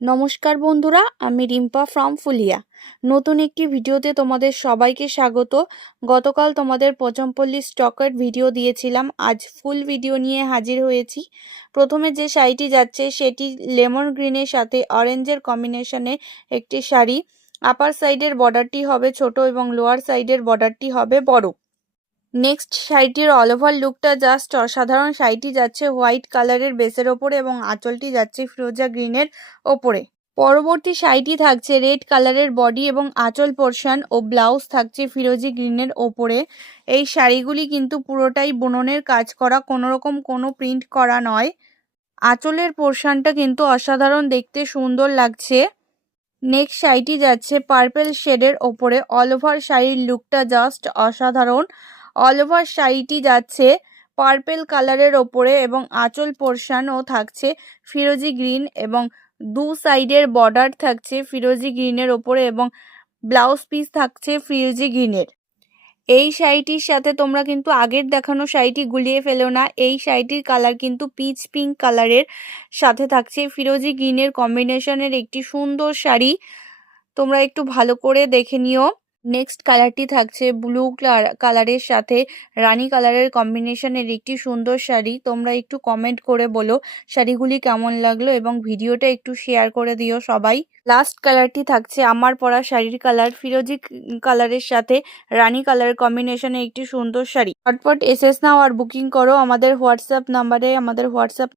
নমস্কার বন্ধুরা, আমি রিম্পা ফ্রম ফুলিয়া। নতুন একটি ভিডিওতে তোমাদের সবাইকে স্বাগত। গতকাল তোমাদের পচমপল্লী স্টকের ভিডিও দিয়েছিলাম, আজ ফুল ভিডিও নিয়ে হাজির হয়েছি। প্রথমে যে শাড়িটি যাচ্ছে সেটি লেমন গ্রিনের সাথে অরেঞ্জের কম্বিনেশনে একটি শাড়ি। আপার সাইডের বর্ডারটি হবে ছোট এবং লোয়ার সাইডের বর্ডারটি হবে বড়। নেক্সট শাড়িটির অল ওভার লুকটা জাস্ট অসাধারণ। শাড়িটি যাচ্ছে হোয়াইট কালারের বেসের ওপরে এবং আঁচলটি যাচ্ছে ফিরোজা গ্রিনের ওপরে। পরবর্তী শাড়িটি থাকছে রেড কালারের বডি এবং আঁচল পোর্শন ও ব্লাউজ থাকছে ফিরোজি গ্রিনের ওপরে। এই শাড়িগুলি কিন্তু পুরোটাই বুননের কাজ করা, কোনোরকম কোনো প্রিন্ট করা নয়। আঁচলের পোর্শনটা কিন্তু অসাধারণ দেখতে, সুন্দর লাগছে। নেক্সট শাড়িটি যাচ্ছে পার্পেল শেডের ওপরে। অল ওভার শাড়ির লুকটা জাস্ট অসাধারণ। অল ওভার শাড়িটি যাচ্ছে পার্পেল কালারের ওপরে এবং আঁচল পোর্শনও থাকছে ফিরোজি গ্রিন এবং দু সাইডের বর্ডার থাকছে ফিরোজি গ্রিনের ওপরে এবং ব্লাউজ পিস থাকছে ফিরোজি গ্রিনের। এই শাড়িটির সাথে তোমরা কিন্তু আগের দেখানো শাড়িটি গুলিয়ে ফেলো না। এই শাড়িটির কালার কিন্তু পিচ পিঙ্ক কালারের সাথে থাকছে ফিরোজি গ্রিনের কম্বিনেশনের একটি সুন্দর শাড়ি। তোমরা একটু ভালো করে দেখে নিও। নেক্সট কালারটি থাকছে ব্লু কালারের সাথে রানী কালারের কম্বিনেশনের একটি সুন্দর শাড়ি। তোমরা একটু কমেন্ট করে বলো শাড়িগুলি কেমন লাগলো এবং ভিডিওটা একটু শেয়ার করে দিও সবাই। লাস্ট কালারটি থাকছে আমার পরা শাড়ির কালার, ফিরোজি কালারের সাথে রানী কালার কম্বিনেশনে একটি সুন্দর শাড়ি। ঝটপট এসএস নাও আর বুকিং করো আমাদের হোয়াটসঅ্যাপ নাম্বারে। আমাদের হোয়াটসঅ্যাপ